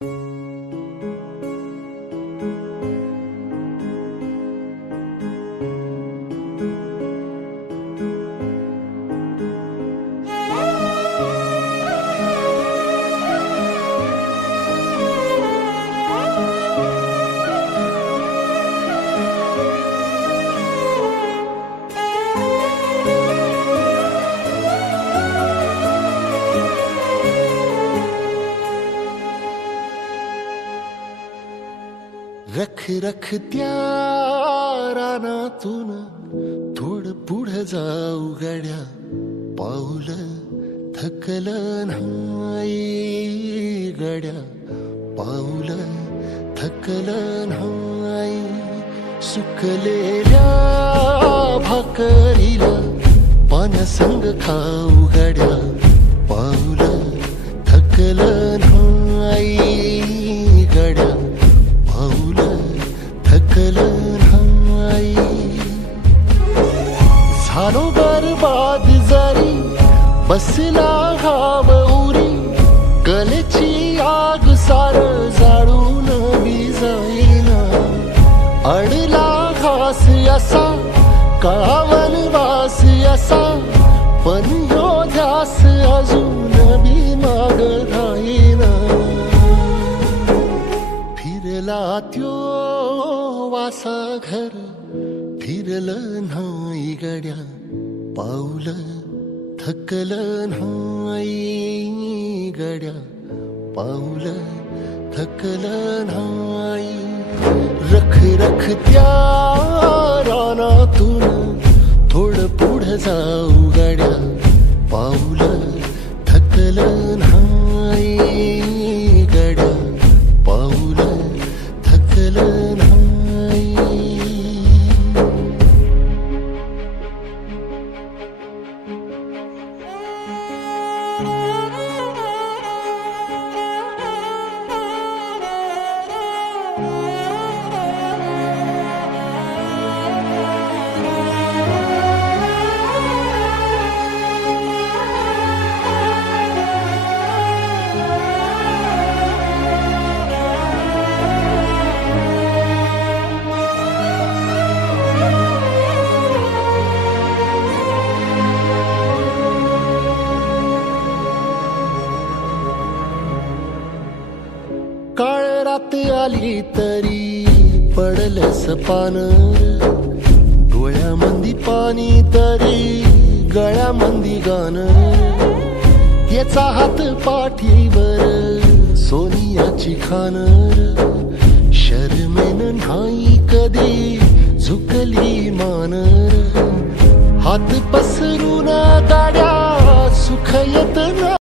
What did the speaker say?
रख रख त्या रानातून थोडं पुढं जाऊ गड्या, पाऊल थकलं नाही गड्या, पाऊल थकलं नाही. सुकलेल्या भाकरीला पानसंग खाऊ गड्या, पाऊल थकलं नाही गड्या, पाऊल थकलं नाही. झालो बरबाद जरी बसला घाव उरी, कलेची आग सार जाळून विजाईना. अडला घास असा काळा वनवास असा, पण ह्यो ध्यास अजून बी माग राहीना. फिरला त्यो वासा घर फिरलं नाही गड्या, पाऊल थकलं नाही गड्या, पाऊल थकलं नाही. रख रख त्या रानातून थोडं पुढं जाऊ गड्या, पाऊल थकलं नाही गड्या, पाऊल थकलं नाही. काळ रात आली तरी पडलंस पान, डोळ्यामंदी पाणी तरी गळ्यामंदी गाणं. याचा हात पाठीवर सोनियाची खान, शर्मेन नाही कधी झुकली मान. हात पसरून गाड्या सुख येत